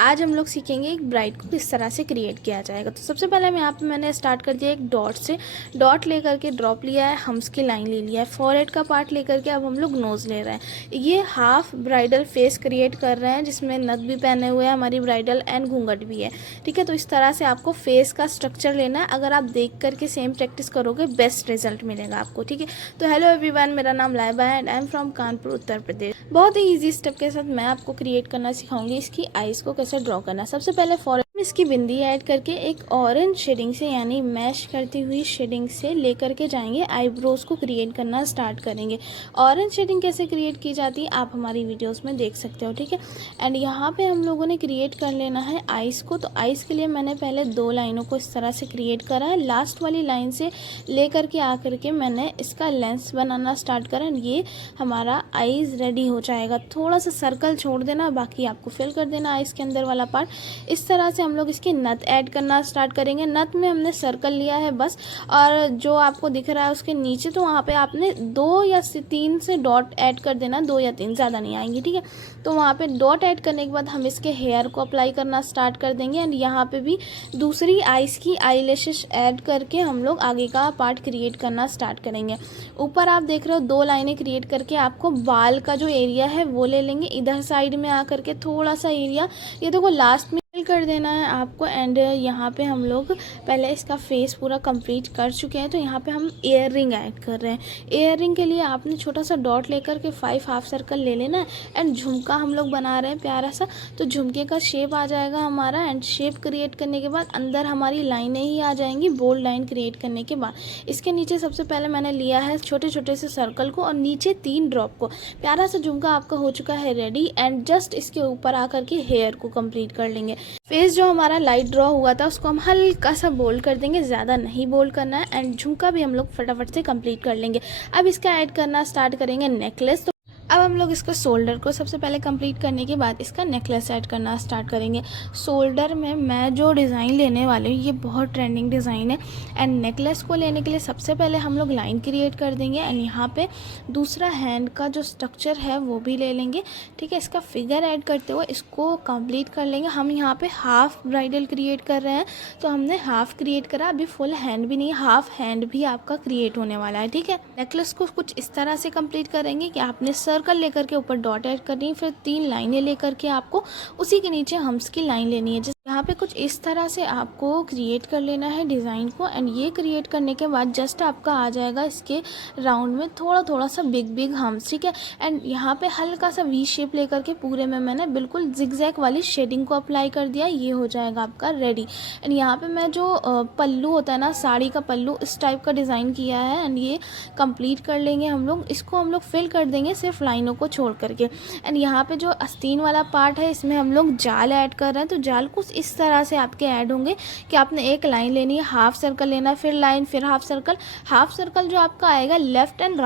आज हम लोग सीखेंगे एक ब्राइड को किस तरह से क्रिएट किया जाएगा। तो सबसे पहले मैं यहाँ पे मैंने स्टार्ट कर दिया एक डॉट से। डॉट लेकर के ड्रॉप लिया है, हम्स की लाइन ले लिया है, फॉरहेड का पार्ट लेकर के अब हम लोग नोज़ ले रहे हैं। ये हाफ ब्राइडल फेस क्रिएट कर रहे हैं जिसमें नथ भी पहने हुए हैं हमारी ब्राइडल एंड घूंघट भी है। ठीक है, तो इस तरह से आपको फेस का स्ट्रक्चर लेना है। अगर आप देख करके सेम प्रैक्टिस करोगे बेस्ट रिजल्ट मिलेगा आपको। ठीक है, तो हेलो एवरीवन, मेरा नाम लाइबा है and I am from Kanpur Uttar Pradesh. बहुत ही ईजी स्टेप के साथ मैं आपको क्रिएट करना सिखाऊंगी इसकी आईज को कैसे ड्रॉ करना। सबसे पहले फॉर इसकी बिंदी ऐड करके एक ऑरेंज शेडिंग से यानी मैश करती हुई शेडिंग से लेकर के जाएंगे आईब्रोज को क्रिएट करना स्टार्ट करेंगे। ऑरेंज शेडिंग कैसे क्रिएट की जाती है आप हमारी वीडियोस में देख सकते हो। ठीक है, एंड यहाँ पे हम लोगों ने क्रिएट कर लेना है आईज को। तो आईज के लिए मैंने पहले 2 लाइनों को इस तरह से क्रिएट करा है। लास्ट वाली लाइन से लेकर के आकर के मैंने इसका लेंस बनाना स्टार्ट करा। ये हमारा आईज रेडी हो जाएगा। थोड़ा सा सर्कल छोड़ देना, बाकी आपको फिल कर देना आईज के अंदर वाला पार्ट। इस तरह से हम लोग इसकी नथ ऐड करना स्टार्ट करेंगे। नथ में हमने सर्कल लिया है बस, और जो आपको दिख रहा है उसके नीचे तो वहाँ पे आपने 2 या 3 से डॉट ऐड कर देना, 2 या 3 ज़्यादा नहीं आएंगी। ठीक है, तो वहाँ पे डॉट ऐड करने के बाद हम इसके हेयर को अप्लाई करना स्टार्ट कर देंगे। एंड यहाँ पे भी दूसरी आईज की आई लैशेस ऐड करके हम लोग आगे का पार्ट क्रिएट करना स्टार्ट करेंगे। ऊपर आप देख रहे हो 2 लाइनें क्रिएट करके आपको बाल का जो एरिया है वो ले लेंगे। इधर साइड में आकर के थोड़ा सा एरिया ये देखो लास्ट में फिल कर देना है आपको। एंड यहाँ पे हम लोग पहले इसका फेस पूरा कंप्लीट कर चुके हैं, तो यहाँ पे हम ईयर रिंग ऐड कर रहे हैं। ईयर रिंग के लिए आपने छोटा सा डॉट लेकर के 5 हाफ सर्कल ले लेना है। एंड झुमका हम लोग बना रहे हैं प्यारा सा, तो झुमके का शेप आ जाएगा हमारा। एंड शेप क्रिएट करने के बाद अंदर हमारी लाइनें ही आ जाएंगी बोल्ड लाइन क्रिएट करने के बाद। इसके नीचे सबसे पहले मैंने लिया है छोटे छोटे से सर्कल को और नीचे 3 ड्रॉप को। प्यारा सा झुमका आपका हो चुका है रेडी। एंड जस्ट इसके ऊपर आकर के हेयर को कंप्लीट कर लेंगे। फेस जो हमारा लाइट ड्रॉ हुआ था उसको हम हल्का सा बोल्ड कर देंगे, ज़्यादा नहीं बोल्ड करना है। एंड झुमका भी हम लोग फटाफट से कंप्लीट कर लेंगे। अब इसका ऐड करना स्टार्ट करेंगे नेकलेस। तो अब हम लोग इसको शोल्डर को सबसे पहले कंप्लीट करने के बाद इसका नेकलेस ऐड करना स्टार्ट करेंगे। शोल्डर में मैं जो डिज़ाइन लेने वाली हूँ ये बहुत ट्रेंडिंग डिज़ाइन है। एंड नेकलेस को लेने के लिए सबसे पहले हम लोग लाइन क्रिएट कर देंगे। एंड यहाँ पे दूसरा हैंड का जो स्ट्रक्चर है वो भी ले लेंगे। ठीक है, इसका फिगर ऐड करते हुए इसको कंप्लीट कर लेंगे। हम यहाँ पे हाफ ब्राइडल क्रिएट कर रहे हैं, तो हमने हाफ क्रिएट करा, अभी फुल हैंड भी नहीं, हाफ हैंड भी आपका क्रिएट होने वाला है। ठीक है, नेकलेस को कुछ इस तरह से कंप्लीट करेंगे कि आपने सर्कल लेकर के ऊपर डॉट ऐड करनी है, फिर 3 लाइनें लेकर के आपको उसी के नीचे हम्स की लाइन लेनी है। यहाँ पे कुछ इस तरह से आपको क्रिएट कर लेना है डिज़ाइन को। एंड ये क्रिएट करने के बाद जस्ट आपका आ जाएगा इसके राउंड में थोड़ा सा बिग हम्स। ठीक है, एंड यहाँ पे हल्का सा वी शेप लेकर के पूरे में मैंने बिल्कुल जिगजैग वाली शेडिंग को अप्लाई कर दिया। ये हो जाएगा आपका रेडी। एंड यहाँ पे मैं जो पल्लू होता है ना, साड़ी का पल्लू, इस टाइप का डिज़ाइन किया है। एंड ये कंप्लीट कर लेंगे हम लोग। इसको हम लोग फिल कर देंगे सिर्फ लाइनों को छोड़ करके। एंड यहाँ पे जो आस्तीन वाला पार्ट है इसमें हम लोग जाल ऐड कर रहे हैं। तो जाल कुछ इस तरह से आपके ऐड होंगे कि आपने एक लाइन लेनी है, हाफ सर्कल लेना, फिर लाइन, फिर हाफ सर्कल। हाफ सर्कल जो आपका आएगा लेफ्ट एंड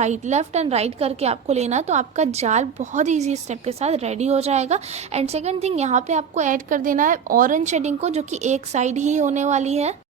राइट करके आपको लेना है। तो आपका जाल बहुत ईजी स्टेप के साथ रेडी हो जाएगा। एंड सेकंड थिंग, यहाँ पे आपको ऐड कर देना है ऑरेंज शेडिंग को, जो कि एक साइड ही होने वाली है।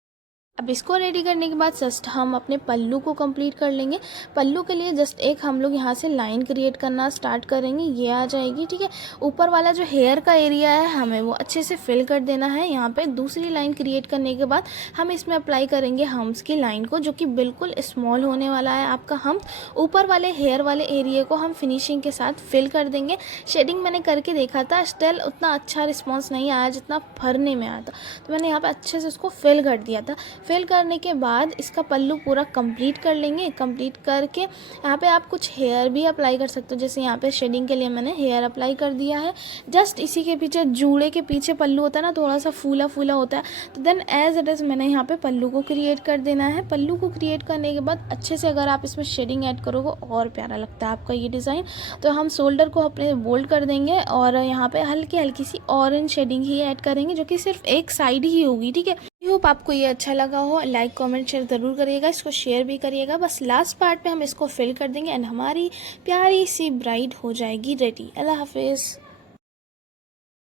अब इसको रेडी करने के बाद जस्ट हम अपने पल्लू को कंप्लीट कर लेंगे। पल्लू के लिए जस्ट एक हम लोग यहाँ से लाइन क्रिएट करना स्टार्ट करेंगे, ये आ जाएगी। ठीक है, ऊपर वाला जो हेयर का एरिया है हमें वो अच्छे से फिल कर देना है। यहाँ पे दूसरी लाइन क्रिएट करने के बाद हम इसमें अप्लाई करेंगे हम्स की लाइन को, जो कि बिल्कुल स्मॉल होने वाला है आपका हम्स। ऊपर वाले हेयर वाले एरिया को हम फिनिशिंग के साथ फिल कर देंगे। शेडिंग मैंने करके देखा था, स्टिल उतना अच्छा रिस्पॉन्स नहीं आया जितना भरने में आया था, तो मैंने यहाँ पर अच्छे से उसको फिल कर दिया था। फिल करने के बाद इसका पल्लू पूरा कंप्लीट कर लेंगे। कंप्लीट करके यहाँ पे आप कुछ हेयर भी अप्लाई कर सकते हो, जैसे यहाँ पे शेडिंग के लिए मैंने हेयर अप्लाई कर दिया है। जस्ट इसी के पीछे, जूड़े के पीछे पल्लू होता है ना, थोड़ा सा फूला फूला होता है, तो देन एज इट इज़ मैंने यहाँ पे पल्लू को क्रिएट कर देना है। पल्लू को क्रिएट करने के बाद अच्छे से अगर आप इसमें शेडिंग ऐड करोगे और प्यारा लगता है आपका ये डिज़ाइन। तो हम शोल्डर को अपने बोल्ड कर देंगे और यहाँ पे हल्की सी ऑरेंज शेडिंग ही ऐड करेंगे, जो कि सिर्फ एक साइड ही होगी। ठीक है, आई होप आपको ये अच्छा लगा हो। लाइक कमेंट शेयर ज़रूर करिएगा, इसको शेयर भी करिएगा। बस लास्ट पार्ट पे हम इसको फिल कर देंगे एंड हमारी प्यारी सी ब्राइड हो जाएगी रेडी। अल्लाह हाफिज़।